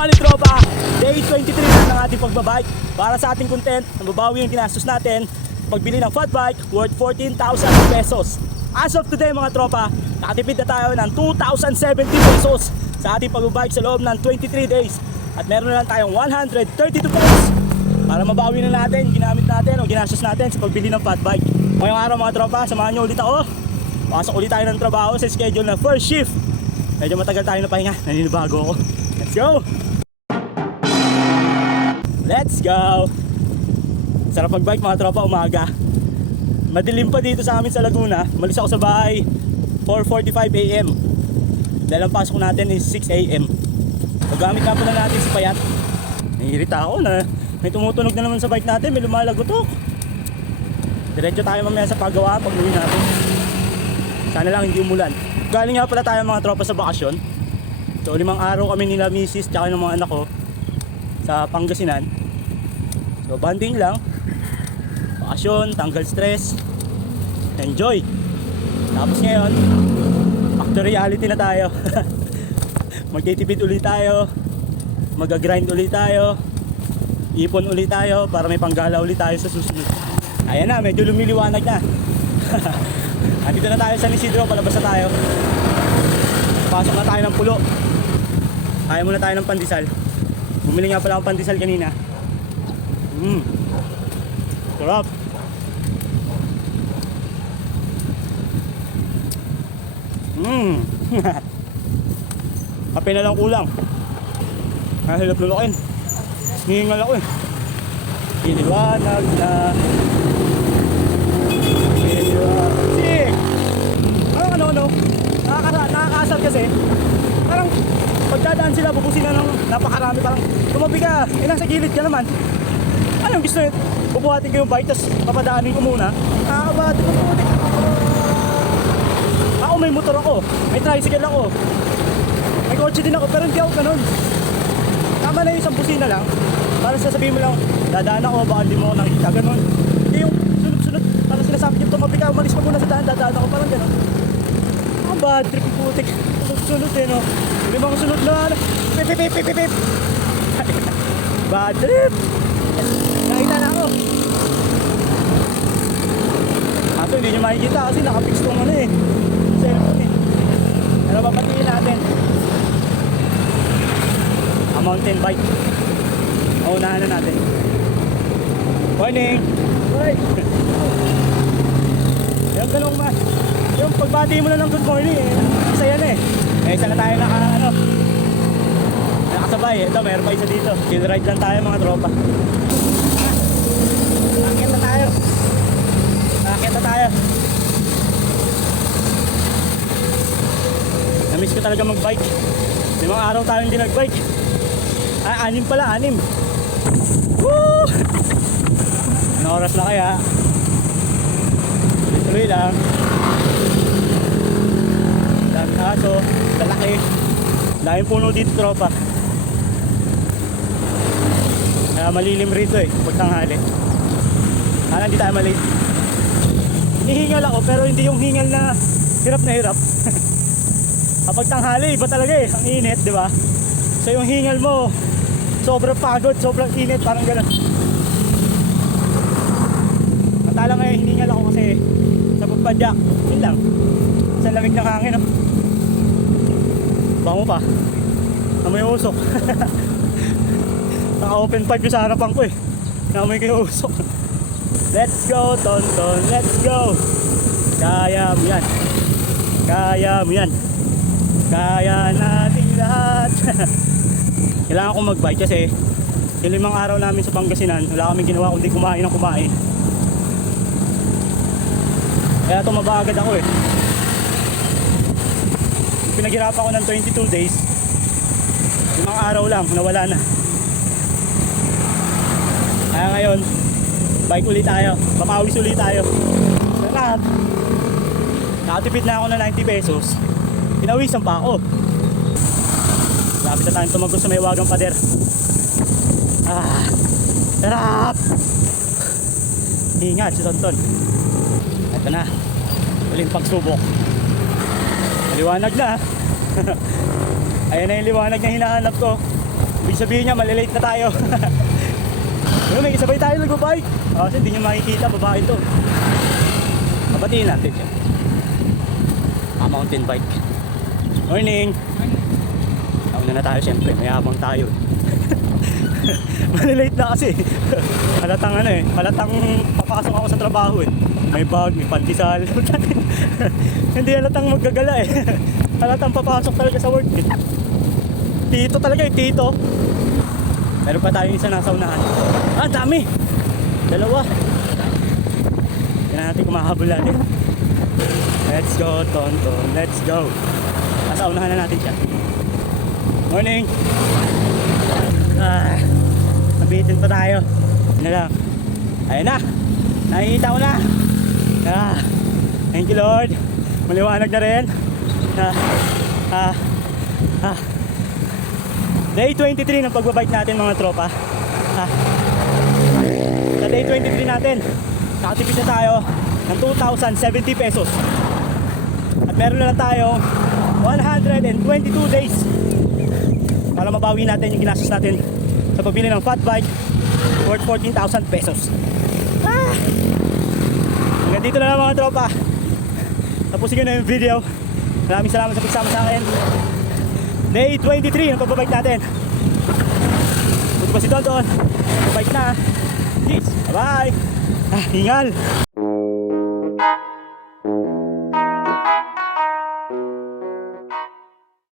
morning tropa! Day 23 na ng ating pagbabike. Para sa ating content, nababawi yung ginastos natin pagbili ng fat bike worth 14,000 pesos. As of today mga tropa, nakatipid na tayo ng 2,070 pesos sa ating pagbabike sa loob ng 23 days. At meron na lang tayong 132 pesos para mabawi na natin yung ginamit natin o ginastos natin sa pagbili ng fat bike. Ngayong araw mga tropa, samahan nyo ulit ako. Pasok ulit tayo ng trabaho sa schedule na first shift. Medyo matagal tayo na pahinga, naninibago ako. Let's go! Let's go! Sarap mag-bike mga tropa umaga. Madilim pa dito sa amin sa Laguna. Malis ako sa bahay 4:45 AM. Dahil ang pasok natin is 6 AM. Paggamit nga pala natin si Payat. Naiirita ako na may tumutunog na naman sa bike natin, may lumalagotok. Diretso tayo mamaya sa paggawa pag-uwi natin. Sana lang hindi umulan. Galing nga pala tayo mga tropa sa bakasyon. So 5 araw kami nila misis tsaka ng mga anak ko sa Pangasinan. So banding lang, bakasyon, tanggal stress, enjoy. Tapos ngayon, back to reality na tayo. Magtitipid ulit tayo, mag-grind ulit tayo, ipon ulit tayo para may panggala ulit tayo sa susunod. Ayan na, medyo lumiliwanag na. Andito na tayo sa San Isidro, palabas na tayo. Pasok na tayo ng pulo. Kaya muna tayo ng pandesal. Bumili nga pala akong pandesal kanina. Sarap. Kape na lang kulang. Nahilap lulukin. Hihingal ako eh. Iniwanag na. Sik! Ano? Nakakasal kasi. Parang pagdadaan sila, bubusin na ng napakarami. Parang tumabi ka, nasa gilid ka naman. Anong gusto nyo? Bubuhatin ko yung bike, tapos papadaanin ko muna. Nakakabatin ko po. Ako may motor ako, may tricycle ako, may kotse din ako, pero hindi ako ganun. Tama na yung isang busina lang. Para sasabihin mo lang, dadaan ako, baka hindi mo ako nakikita, ganun. Hindi yung sunod-sunod, parang sinasabi nyo, tumabi ka, umalis ka muna sa daan, dadaan ako, parang ganun. Ang bad trip yung putik. Sunod eh, no? May mga sunod na, pip. Bad trip. Nakita na ako. Kaso hindi nyo makikita kasi nakapix tong ano eh, cellphone eh. Ano ba patingin natin? A mountain bike. Unahan na natin. Morning! Hoy! Yung ganun ba? Yung pagbati mo na ng good morning eh, isa yan eh. Isa na tayo nakasabay. Ito meron pa isa dito. Chill ride lang tayo mga tropa. Akit na tayo. Namiss ko talaga mag-bike. 5 araw tayo hindi nag-bike. 6 pala. Woo! Ano oras na kaya? Tuloy lang. Dami aso, lalaki. Daming puno dito tropa. Kaya malilim rito eh, pag tanghali. Hindi tayo malate. Hinihingal ako pero hindi yung hingal na hirap na hirap. Kapag tanghali, iba talaga eh, ang init, di ba? So yung hingal mo, sobrang pagod, sobrang init, parang gano'n. Matala ngayon, hiningal ako kasi sa pagpadyak, yun lang. Sa lamig ng hangin, no? Bango pa. Amoy usok. Naka-open pipe yung sa harapan ko eh. Namoy ko yung usok. Let's go, Tonton. Let's go. Kaya mo yan. Kaya natin lahat. Kailangan kong mag-bike kasi yung 5 araw namin sa Pangasinan, wala kaming ginawa kundi kumain ng kumain. Kaya tumaba agad ako eh. Pinaghirapan ko ng 22 days. 5 araw lang, nawala na. Kaya ngayon, bike ulit tayo, papawis ulit tayo. Sarap! Nakatipid na ako ng 90 pesos. Pinawisan pa ako. Lapit na tayong tumagos sa may wagang pader. Sarap! Ingat si Tonton. Ito na, uling pagsubok. Maliwanag na. Ayan na yung liwanag na hinahanap ko. Ibig sabihin niya, malilate na tayo. Pero may isabay tayo nagbabike. Kasi hindi niyo makikita, babae to. Papatiin natin siya. Mountain bike. Morning! Nauna na tayo siyempre, mayabang tayo. Malilate na kasi. Halatang ano eh, halatang papasok ako sa trabaho eh. May bag, may pandesal. Hindi halatang maggagala eh. Halatang papasok talaga sa work eh. Tito talaga eh, tito. Meron pa tayong isa nasa unahan. Ah, dami! Dalawa. Tignan natin kung mahabol natin. Let's go, Tonton. Let's go. Nasa unahan na natin siya. Morning! Nabitin pa tayo. Yun na lang. Ayun na! Nakikita ko na! Thank you, Lord. Maliwanag na rin. Day 23 ng pagbabike natin mga tropa. Sa day 23 natin, nakatipid na tayo ng 2,070 pesos. At meron na lang tayo 122 days para mabawi natin yung ginastos natin sa pabili ng fat bike worth 14,000 pesos. Hanggang dito na lang mga tropa. Tapusin ko na yung video. Maraming salamat sa pagsama sa akin. Day 23 ang pagbabike natin. Buti pa si Tonton. Pagbabike na. Peace. Bye-bye. Hingal.